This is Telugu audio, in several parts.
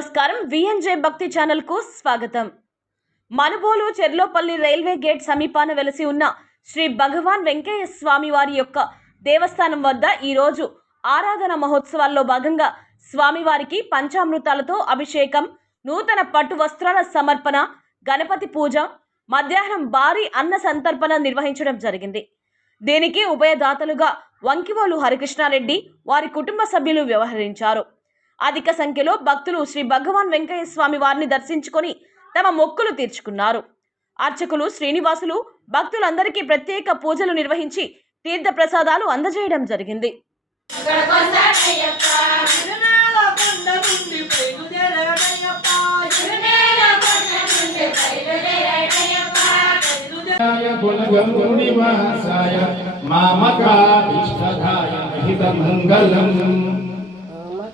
నమస్కారం. విఎన్జే భక్తి ఛానల్కు స్వాగతం. మనుబోలు చెర్లోపల్లి రైల్వే గేట్ సమీపాన వెలసి ఉన్న శ్రీ భగవాన్ వెంకయ్య స్వామి వారి యొక్క దేవస్థానం వద్ద ఈరోజు ఆరాధన మహోత్సవాల్లో భాగంగా స్వామివారికి పంచామృతాలతో అభిషేకం నూతన పట్టు వస్త్రాల సమర్పణ గణపతి పూజ మధ్యాహ్నం భారీ అన్న సంతర్పణ నిర్వహించడం జరిగింది. దీనికి ఉభయదాతలుగా వంకివోలు హరికృష్ణారెడ్డి వారి కుటుంబ సభ్యులు వ్యవహరించారు. అధిక సంఖ్యలో భక్తులు శ్రీ భగవాన్ వెంకయ్య స్వామి వారిని దర్శించుకొని తమ మొక్కులు తీర్చుకున్నారు. అర్చకులు శ్రీనివాసులు భక్తులందరికీ ప్రత్యేక పూజలు నిర్వహించి తీర్థ ప్రసాదాలు అందజేయడం జరిగింది. తిరునేల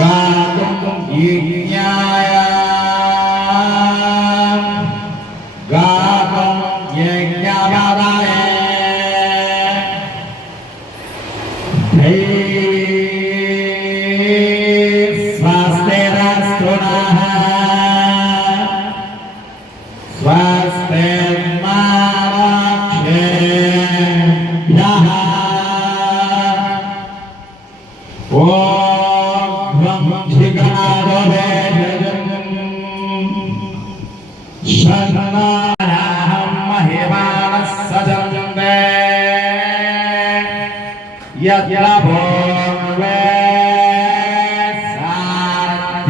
Cada um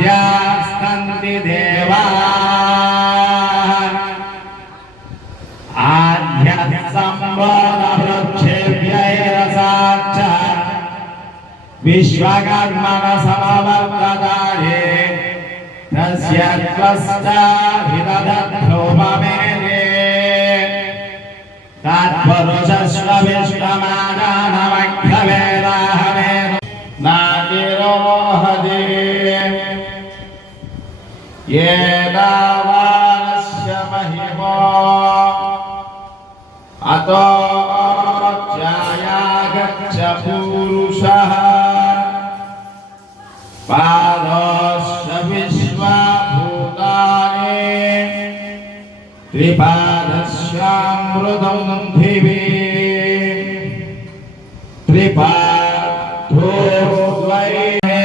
సాధ్యాస్తంది దేవా ఆధ్య సంబోధ వృక్షేభ్యైరసాక్ష విశ్వకర్మణ సమవర్తదారే తస్య త్వస్తా విదధోపమే तत्पुरुषश्रविष्टमानानमग्रवेदाहमे नागिरोहदे येदावानस्य महिमो अतो जायागच्छ पूरुषः पादोश्च विश्वभूतानि శ్యామృతం దివి త్రిపాఠోస్వైనే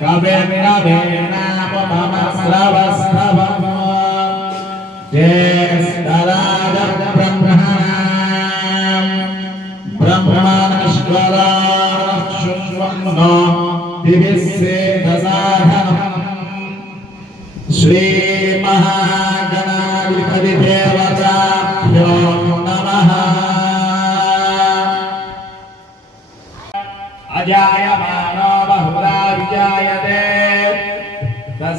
కవిర్ణ వేణాపమ స్రవస్తవ జ్యేష్ఠరాజ బ్రహ్మ బ్రహ్మణశ్వరా శుష్వన్నో దివిశ్రేధసాధనం శ్రీమహా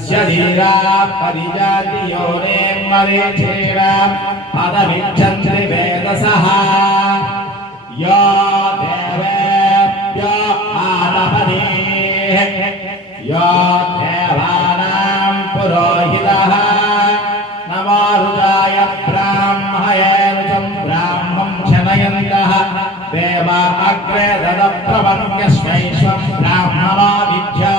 तस्य धीरा परिजातियो मरीचेर पदमिच्छन्ति वेदसः यो देवेभ्यो आदपदीः यो देवानां पुरोहितः नमो रुदाय ब्राह्मये रुचं ब्राह्मं शनयन्तः देव अग्रे ददप्रवन्यस्मैश्वं ब्राह्मणो विद्या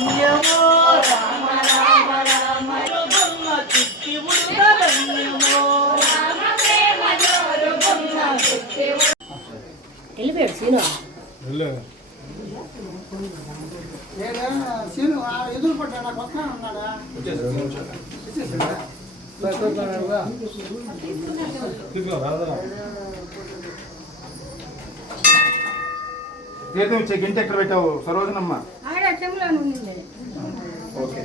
పుణ్యమో రామ రామ రామ బొమ్మ చుట్టి ఉండవయ్యమో వెళ్ళిపోయాడు సీను సీను ఆ ఎదురు పడ్డా కొత్త ఉన్నాడా. తీర్థం ఇచ్చే గింట ఎక్కడ పెట్టావు? సరోజనమ్మ. చెంబులో ఉండింది. ఓకే.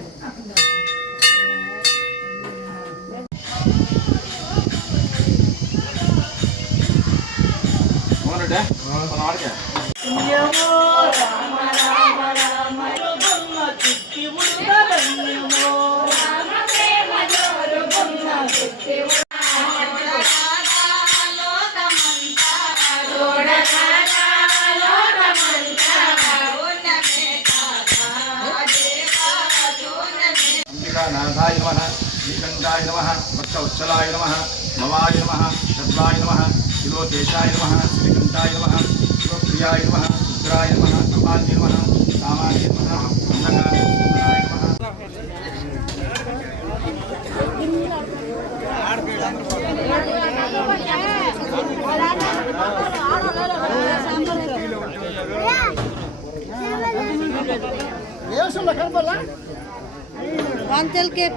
రామ రామ రామ బొమ్మ చిట్టి ఉండగన్యమో నాథాయ నమ శ్రీకంఠాయ నమ భక్తవత్సలాయ నమ మమాయ నమ శద్వాయ నమ శిలోకేశాయ నమ శ్రీకంఠాయ నమ శివప్రియాయ నమ రుద్రాయ నమ కపాల్య నమ కామాయ నమ అంధకాయ నమ కనపడలా पूर्वांचल के